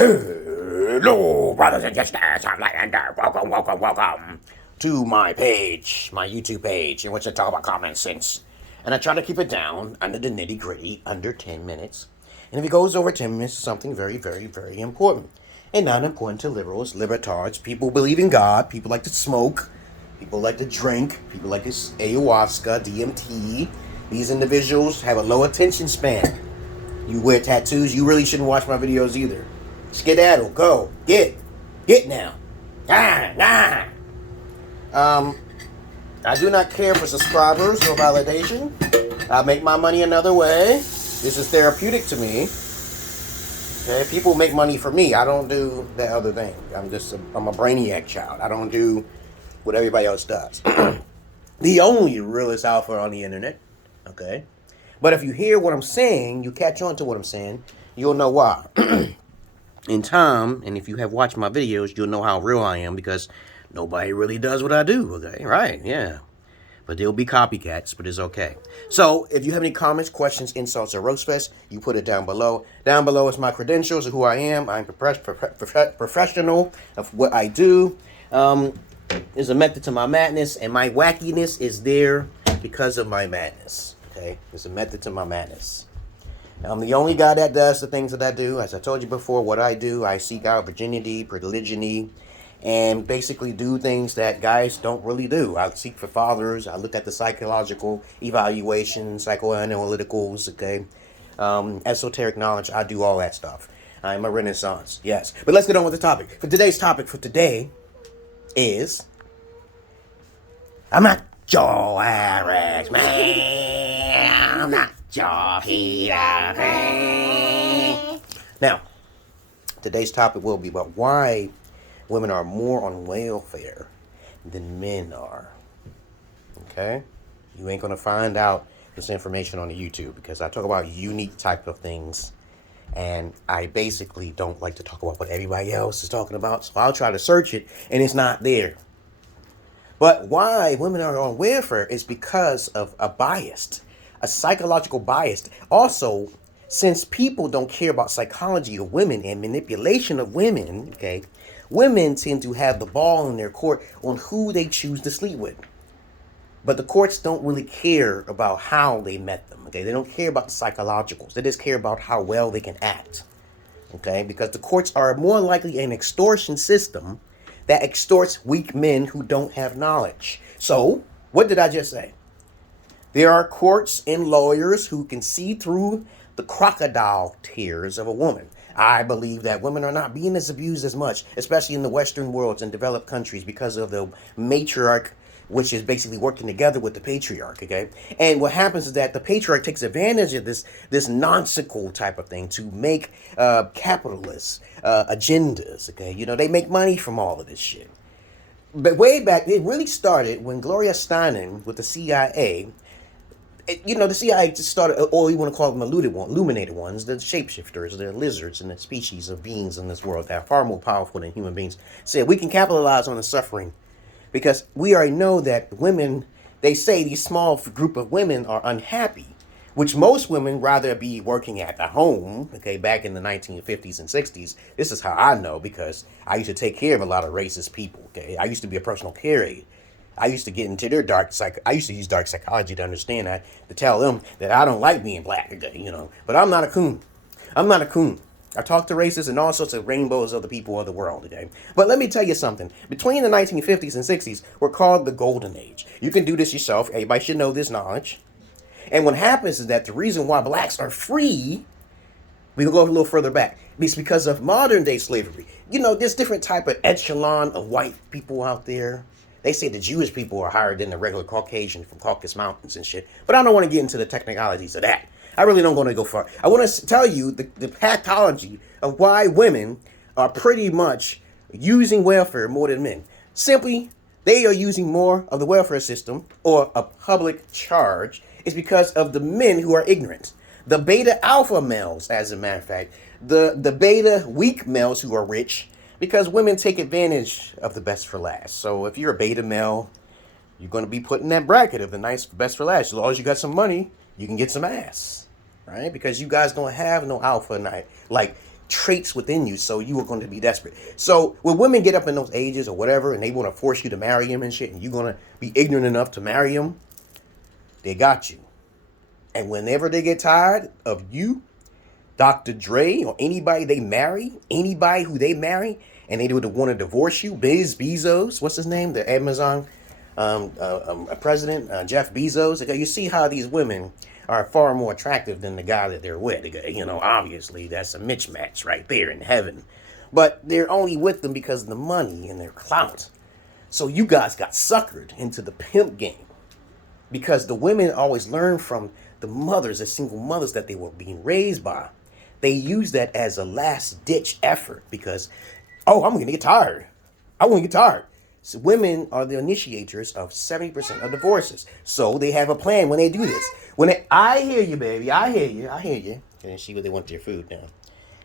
Hello, brothers and sisters, and welcome to my page, my YouTube page, in which I talk about common sense. And I try to keep it down under the nitty gritty, under 10 minutes. And if it goes over 10 minutes, it's something very, very, very important. And not important to liberals, libertards, people who believe in God, people like to smoke, people like to drink, people like this ayahuasca, DMT. These individuals have a low attention span. You wear tattoos, you really shouldn't watch my videos either. Skedaddle, go, get now. I do not care for subscribers or validation. I make my money another way. This is therapeutic to me. Okay, people make money for me. I don't do that other thing. I'm a brainiac child. I don't do what everybody else does. The only realist alpha on the internet. Okay, but if you hear what I'm saying, you catch on to what I'm saying, you'll know why. In time, and if you have watched my videos, you'll know how real I am, because nobody really does what I do, okay? Right, yeah. But there'll be copycats, but it's okay. So, if you have any comments, questions, insults, or roast fest, you put it down below. Down below is my credentials of who I am. I'm professional of what I do. There's a method to my madness, and my wackiness is there because of my madness, okay? There's a method to my madness. I'm the only guy that does the things that I do. As I told you before, what I do, I seek out virginity, polygyny, and basically do things that guys don't really do. I seek for fathers. I look at the psychological evaluation, psychoanalyticals, okay? Esoteric knowledge. I do all that stuff. I'm a renaissance, yes. But let's get on with the topic. For today's topic for today is, I'm not your average man. I'm not your hero. Now, today's topic will be about why women are more on welfare than men are. Okay? You ain't gonna find out this information on the YouTube, because I talk about unique type of things, and I basically don't like to talk about what everybody else is talking about, so I'll try to search it, and it's not there. But why women are on welfare is because of a psychological bias. Also, since people don't care about psychology of women and manipulation of women, okay, women tend to have the ball in their court on who they choose to sleep with. But the courts don't really care about how they met them, okay? They don't care about the psychologicals. They just care about how well they can act, okay? Because the courts are more likely an extortion system that extorts weak men who don't have knowledge. So, what did I just say? There are courts and lawyers who can see through the crocodile tears of a woman. I believe that women are not being as abused as much, especially in the Western worlds and developed countries, because of the matriarch, which is basically working together with the patriarch, okay? And what happens is that the patriarch takes advantage of this nonsensical type of thing to make capitalist agendas, okay? You know, they make money from all of this shit. But way back, it really started when Gloria Steinem with the CIA, the CIA just started, or you want to call them illuminated ones, the shapeshifters, the lizards and the species of beings in this world that are far more powerful than human beings, said we can capitalize on the suffering. Because we already know that women, they say these small group of women are unhappy, which most women rather be working at the home, okay, back in the 1950s and 60s. This is how I know, because I used to take care of a lot of racist people, okay? I used to be a personal care aide. I used to get into their I used to use dark psychology to understand that, to tell them that I don't like being black, you know. But I'm not a coon. I'm not a coon. I talk to racists and all sorts of rainbows of the people of the world, okay? But let me tell you something. Between the 1950s and 60s were called the Golden Age. You can do this yourself. Everybody should know this knowledge. And what happens is that the reason why blacks are free, we can go a little further back, it's because of modern day slavery. You know, there's different type of echelon of white people out there. They say the Jewish people are higher than the regular Caucasian from Caucasus Mountains and shit. But I don't want to get into the technicalities of that. I really don't want to go far. I want to tell you the pathology of why women are pretty much using welfare more than men. Simply, they are using more of the welfare system or a public charge is because of the men who are ignorant. The beta alpha males, as a matter of fact, the beta weak males who are rich, because women take advantage of the best for last. So if you're a beta male, you're going to be put in that bracket of the nice best for last. As long as you got some money, you can get some ass, right? Because you guys don't have no alpha night. Like traits within you, so you are going to be desperate. So when women get up in those ages or whatever, and they want to force you to marry him and shit, and you're going to be ignorant enough to marry him, they got you. And whenever they get tired of you, Dr. Dre, or anybody they marry, anybody who they marry, and they would want to divorce you, Bezos, what's his name, the Amazon president, Jeff Bezos. You see how these women are far more attractive than the guy that they're with. You know, obviously that's a mismatch right there in heaven. But they're only with them because of the money and their clout. So you guys got suckered into the pimp game, because the women always learn from the mothers, the single mothers that they were being raised by. They use that as a last ditch effort because, oh, I'm going to get tired. I want to get tired. So women are the initiators of 70% of divorces. So they have a plan when they do this. I hear you, baby. I hear you. And see what they want their food now.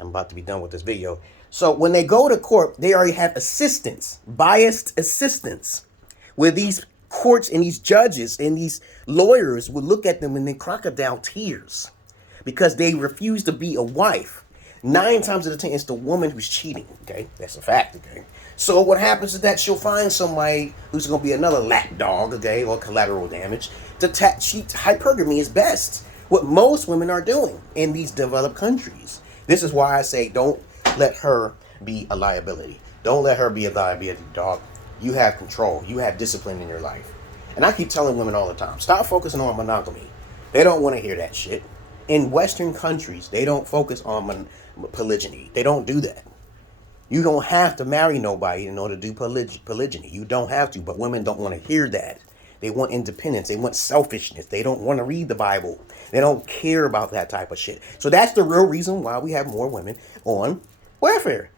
I'm about to be done with this video. So when they go to court, they already have assistants, biased assistants, where these courts and these judges and these lawyers would look at them and then crocodile tears because they refuse to be a wife. 9 times out of 10, it's the woman who's cheating. Okay, that's a fact. Okay, so what happens is that she'll find somebody who's going to be another lapdog, okay, or collateral damage. Hypergamy is best. What most women are doing in these developed countries. This is why I say don't let her be a liability. Don't let her be a liability, dog. You have control. You have discipline in your life. And I keep telling women all the time, stop focusing on monogamy. They don't want to hear that shit. In Western countries, they don't focus on polygyny. They don't do that. You don't have to marry nobody in order to do polygyny. You don't have to, but women don't want to hear that. They want independence. They want selfishness. They don't want to read the Bible. They don't care about that type of shit. So that's the real reason why we have more women on welfare.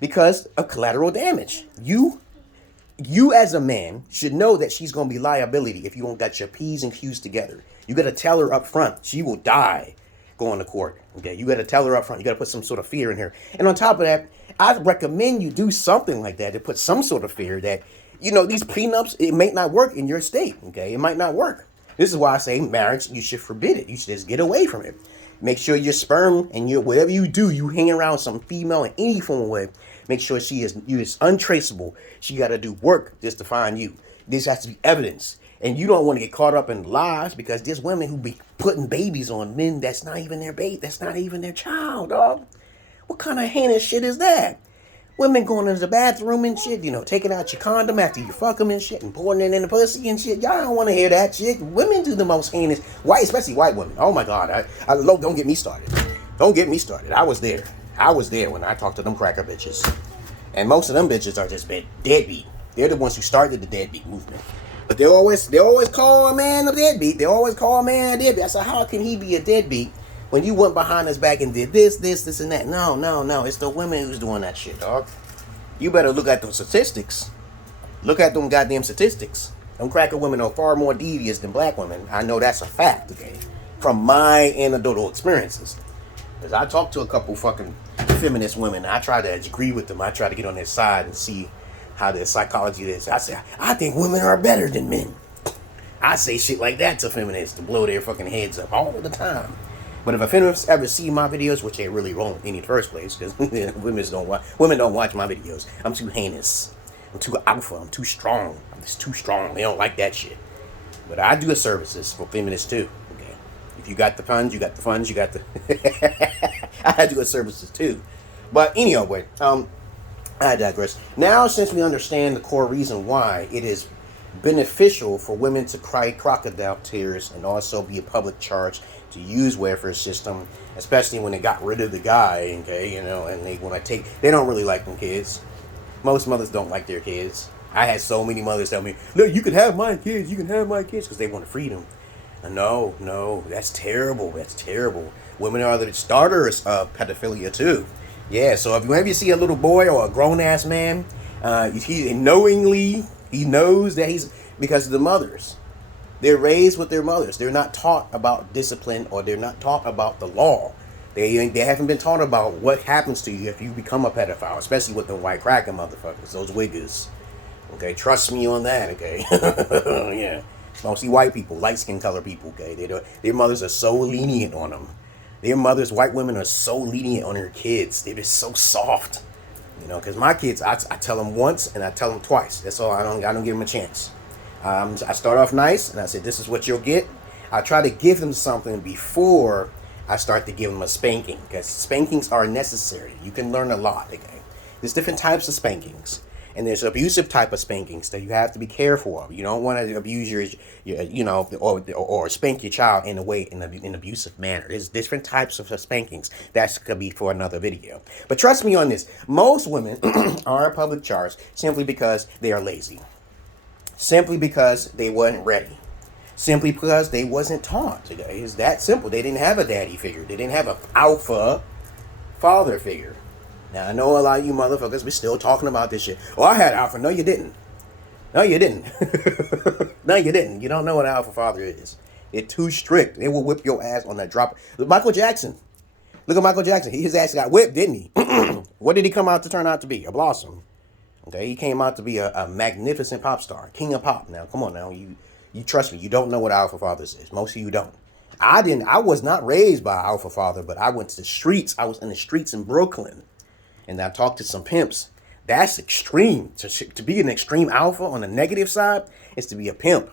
Because of collateral damage. You as a man should know that she's going to be liability if you don't got your P's and Q's together. You got to tell her up front. She will die going to court. Okay, you got to tell her up front. You got to put some sort of fear in her. And on top of that, I recommend you do something like that to put some sort of fear that, you know, these prenups, it may not work in your state. Okay, it might not work. This is why I say marriage, you should forbid it. You should just get away from it. Make sure your sperm and your whatever you do, you hang around some female in any form of way. Make sure she is untraceable. She got to do work just to find you. This has to be evidence. And you don't want to get caught up in lies because there's women who be putting babies on men that's not even their baby. That's not even their child, dog. What kind of heinous shit is that? Women going into the bathroom and shit, you know, taking out your condom after you fuck them and shit and pouring it in the pussy and shit. Y'all don't want to hear that shit. Women do the most heinous, especially white women. Oh my God. Don't get me started. Don't get me started. I was there. When I talked to them cracker bitches. And most of them bitches are just deadbeat. They're the ones who started the deadbeat movement. But they always call a man a deadbeat. They always call a man a deadbeat. I said, how can he be a deadbeat when you went behind his back and did this, and that? No. It's the women who's doing that shit, dog. You better look at those statistics. Look at them goddamn statistics. Them cracker women are far more devious than black women. I know that's a fact, okay? From my anecdotal experiences. Because I talked to a couple fucking feminist women. I try to agree with them. I try to get on their side and see how their psychology is. I say, I think women are better than men. I say shit like that to feminists to blow their fucking heads up all the time. But if a feminist ever see my videos, which they really won't in the first place, because women don't watch my videos. I'm too heinous. I'm too alpha. I'm too strong. I'm just too strong. They don't like that shit. But I do a services for feminists too. Okay, if you got the funds, you got the funds. You got the. I do a services too. But anyway, I digress. Now, since we understand the core reason why it is beneficial for women to cry crocodile tears and also be a public charge to use welfare system, especially when they got rid of the guy, okay, you know, and they don't really like them kids. Most mothers don't like their kids. I had so many mothers tell me, look, you can have my kids, because they want freedom. No, that's terrible. Women are the starters of pedophilia too. Yeah, so if whenever you see a little boy or a grown-ass man, he knows that he's, because of the mothers. They're raised with their mothers. They're not taught about discipline, or they're not taught about the law. They haven't been taught about what happens to you if you become a pedophile, especially with the white cracker motherfuckers, those wiggers. Okay, trust me on that, okay? Yeah. Mostly white people, light-skinned color people, okay? Their mothers are so lenient on them. Their mothers, white women, are so lenient on their kids. They're just so soft. You know, because my kids, I tell them once and I tell them twice. That's all. I don't give them a chance. I start off nice and I say, this is what you'll get. I try to give them something before I start to give them a spanking, because spankings are necessary. You can learn a lot. Okay, there's different types of spankings, and there's abusive type of spankings that you have to be careful of. You don't want to abuse your you know, or spank your child in a way in an abusive manner. There's different types of spankings. That's gonna be for another video. But trust me on this: most women are public charged simply because they are lazy, simply because they weren't ready. Simply because they wasn't taught. It's that simple. They didn't have a daddy figure. They didn't have an alpha father figure. Now, I know a lot of you motherfuckers be still talking about this shit. Oh, I had alpha. No, you didn't. No, you didn't. No, you didn't. You don't know what an alpha father is. They're too strict. They will whip your ass on that drop. Look, Michael Jackson. Look at Michael Jackson. His ass got whipped, didn't he? What did he come out to turn out to be? A blossom. Okay, he came out to be a magnificent pop star. King of pop. Now, come on now. You trust me, you don't know what alpha fathers is. Most of you don't. I was not raised by an alpha father, but I went to the streets. I was in the streets in Brooklyn, and I talked to some pimps. That's extreme. To be an extreme alpha on the negative side is to be a pimp.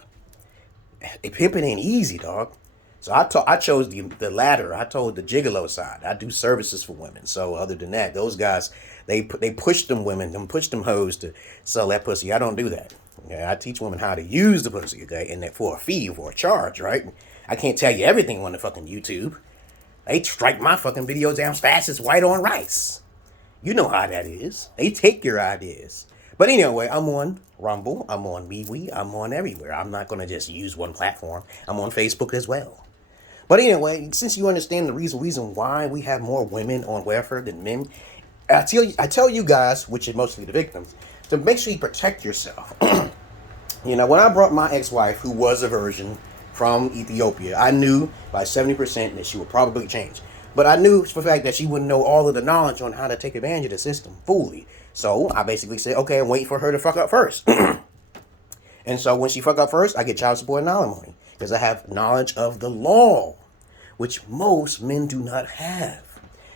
A pimping ain't easy, dog. So I chose the latter. I told the gigolo side. I do services for women. So other than that, those guys, they push them women, push them hoes to sell that pussy. I don't do that. Okay? I teach women how to use the pussy, okay, and that for a fee, for a charge, right? I can't tell you everything on the fucking YouTube. They strike my fucking videos down fast as white on rice. You know how that is. They take your ideas. But anyway, I'm on Rumble. I'm on MeWe. I'm on everywhere. I'm not going to just use one platform. I'm on Facebook as well. But anyway, since you understand the reason why we have more women on welfare than men, I tell you guys, which is mostly the victims, to make sure you protect yourself. You know, when I brought my ex-wife, who was a virgin from Ethiopia, I knew by 70% that she would probably change. But I knew for the fact that she wouldn't know all of the knowledge on how to take advantage of the system fully. So I basically said, okay, I'm waiting for her to fuck up first. And so when she fuck up first, I get child support and alimony. Because I have knowledge of the law, which most men do not have.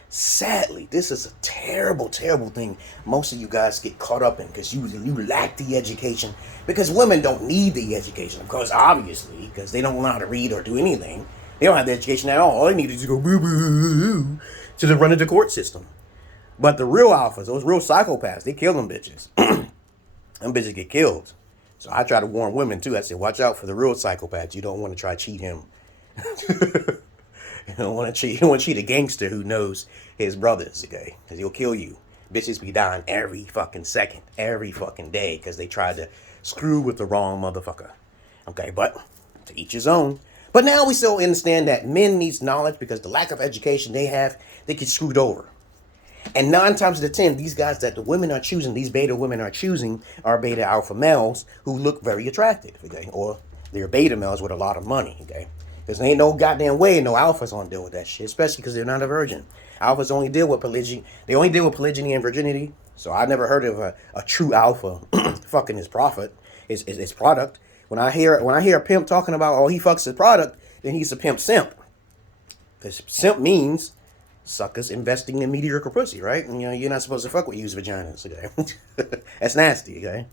Sadly, this is a terrible, terrible thing most of you guys get caught up in because you lack the education. Because women don't need the education, of course, obviously, because they don't know how to read or do anything. They don't have the education at all. All they need is to go boo-boo to the run of the court system. But the real alphas, those real psychopaths, they kill them bitches. Them bitches get killed. So I try to warn women too. I say, watch out for the real psychopaths. You don't want to try to cheat him. You don't want to cheat a gangster who knows his brothers, okay? Because he'll kill you. Bitches be dying every fucking second, every fucking day, because they tried to screw with the wrong motherfucker. Okay, but to each his own. But now we still understand that men needs knowledge because the lack of education they have, they get screwed over. And 9 times out of 10, these guys that the women are choosing, these beta women are choosing, are beta alpha males who look very attractive, okay? Or they're beta males with a lot of money, okay? Because there ain't no goddamn way no alphas gonna deal with that shit, especially because they're not a virgin. Alphas only deal with polygyny. They only deal with polygyny and virginity. So I never heard of a true alpha fucking his product. When I hear a pimp talking about, oh, he fucks his product, then he's a pimp simp. Because simp means suckers investing in mediocre pussy, right? And, you know, you're not supposed to fuck with used vaginas, okay? That's nasty, okay?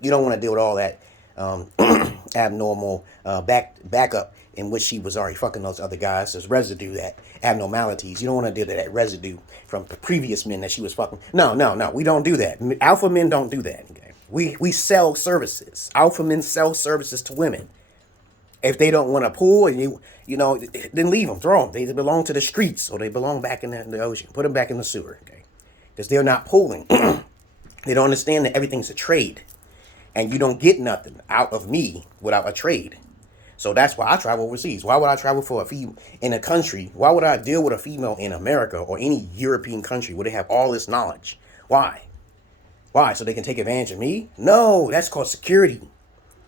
You don't want to deal with all that abnormal backup in which she was already fucking those other guys. There's residue, that abnormalities. You don't want to deal with that residue from previous men that she was fucking. No. We don't do that. Alpha men don't do that, okay? We sell services. Alpha men sell services to women. If they don't want to pull, and you know, then leave them, throw them. They belong to the streets, or they belong back in the ocean. Put them back in the sewer, okay? Because they're not pulling. They don't understand that everything's a trade, and you don't get nothing out of me without a trade. So that's why I travel overseas. Why would I travel for a female in a country? Why would I deal with a female in America or any European country where they have all this knowledge? Why? So they can take advantage of me? No, that's called security.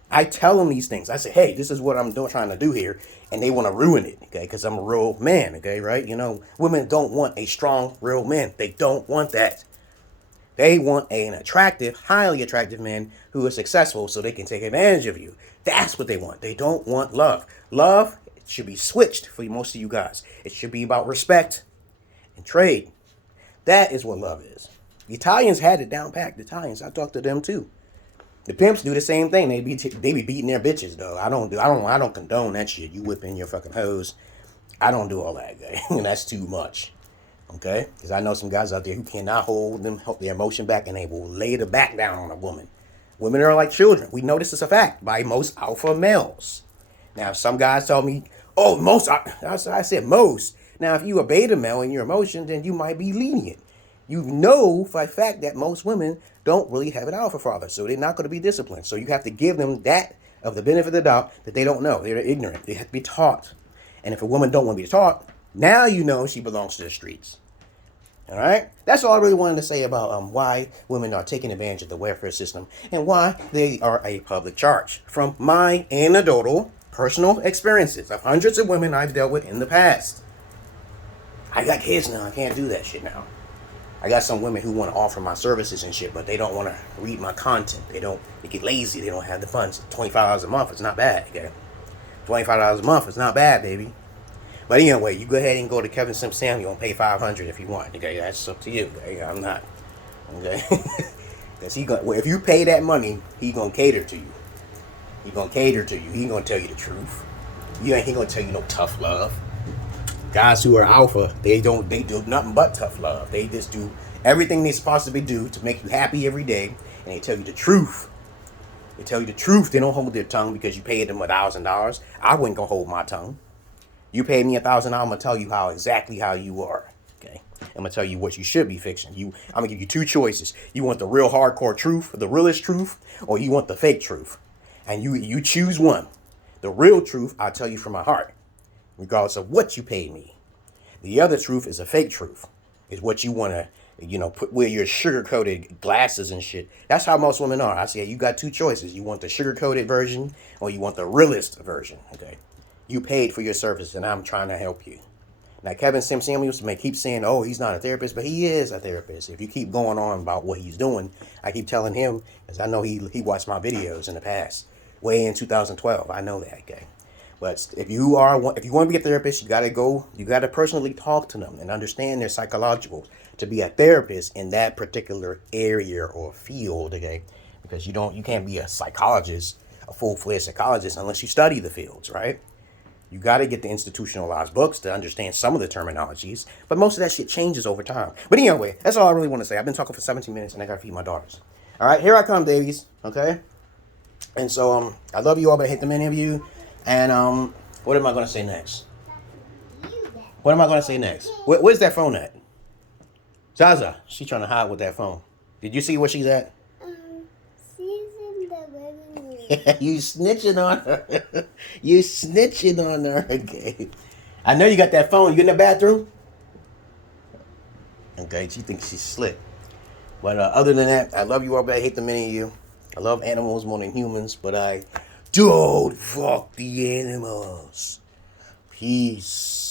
I tell them these things. I say, hey, this is what I'm trying to do here. And they want to ruin it, okay? Because I'm a real man, okay, right? You know, women don't want a strong, real man. They don't want that. They want an attractive, highly attractive man who is successful so they can take advantage of you. That's what they want. They don't want love. Love should be switched for most of you guys. It should be about respect and trade. That is what love is. The Italians had it down packed. The Italians, I talked to them too. The pimps do the same thing. They be beating their bitches though. I don't condone that shit. You whipping your fucking hoes. I don't do all that, guy. That's too much. Okay? Because I know some guys out there who cannot hold their emotion back, and they will lay the back down on a woman. Women are like children. We know this is a fact by most alpha males. Now, some guys tell me, oh, most. I said most. Now, if you a beta male in your emotions, then you might be lenient. You know for a fact that most women don't really have an alpha father, so they're not going to be disciplined. So you have to give them that of the benefit of the doubt that they don't know. They're ignorant. They have to be taught. And if a woman don't want to be taught, now you know she belongs to the streets. All right? That's all I really wanted to say about why women are taking advantage of the welfare system and why they are a public charge. From my anecdotal personal experiences of hundreds of women I've dealt with in the past. I got kids now. I can't do that shit now. I got some women who want to offer my services and shit, but they don't want to read my content. They get lazy. They don't have the funds. $25 a month is not bad, okay? $25 a month is not bad, baby. But anyway, you go ahead and go to Kevin Sim Samuel and pay $500 if you want, okay? That's up to you, okay? I'm not, okay? Because if you pay that money, he gonna cater to you. He gonna cater to you. He ain't gonna tell you the truth. He ain't gonna tell you no tough love. Guys who are alpha, they do nothing but tough love. They just do everything they possibly do to make you happy every day, and they tell you the truth. They tell you the truth. They don't hold their tongue because you paid them $1,000. I wouldn't gonna hold my tongue. You paid me $1,000. I'm gonna tell you exactly how you are. Okay, I'm gonna tell you what you should be fixing. I'm gonna give you two choices. You want the real hardcore truth, the realest truth, or you want the fake truth, and you choose one. The real truth, I'll tell you from my heart, regardless of what you paid me. The other truth is a fake truth. Is what you want to, wear your sugar-coated glasses and shit. That's how most women are. I say, you got two choices. You want the sugar-coated version or you want the realist version, okay? You paid for your service and I'm trying to help you. Now, Kevin Sim Samuels may keep saying, oh, he's not a therapist, but he is a therapist. If you keep going on about what he's doing, I keep telling him, because I know he watched my videos in the past, way in 2012. I know that, okay? But if you want to be a therapist, you gotta personally talk to them and understand their psychological to be a therapist in that particular area or field, okay? Because you can't be a psychologist, a full-fledged psychologist unless you study the fields, right? You gotta get the institutionalized books to understand some of the terminologies, but most of that shit changes over time. But anyway, that's all I really want to say. I've been talking for 17 minutes and I gotta feed my daughters. All right, here I come, babies, okay? And so I love you all, but I hate the many of you. And what am I gonna say next? What am I gonna say next? Where's that phone at? Zaza, she's trying to hide with that phone. Did you see where she's at? She's in the living room. You snitching on her. You snitching on her. Okay. I know you got that phone. You in the bathroom? Okay, she thinks she's slick. But other than that, I love you all, but I hate the many of you. I love animals more than humans, but I don't fuck the animals. Peace.